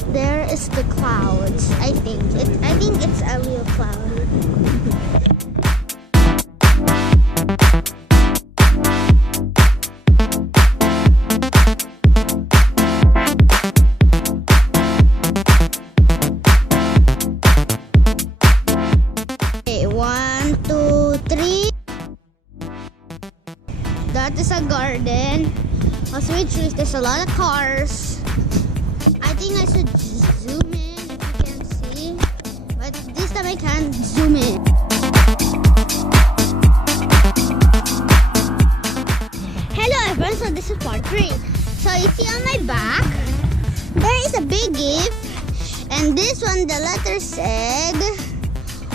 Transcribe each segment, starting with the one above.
up there is the clouds. I think it's a real cloud. Okay, 1, 2, 3. That is a garden. Also, there's a lot of cars. I think I should zoom in if you can see, but this time I can't zoom in. Hello everyone, so this is part 3. So you see on my back, there is a big gift, and this one the letter said,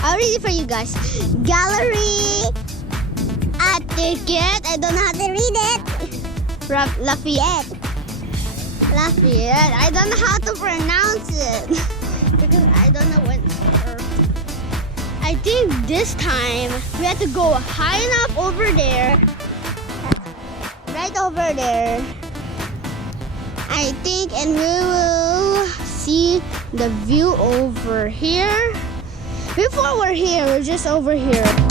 I'll read it for you guys. Gallery at ticket. I don't know how to read it. Lafayette. I don't know how to pronounce it because I don't know when. I think this time we have to go high enough over there, right over there. I think, and we will see the view over here. Before we're here, we're just over here.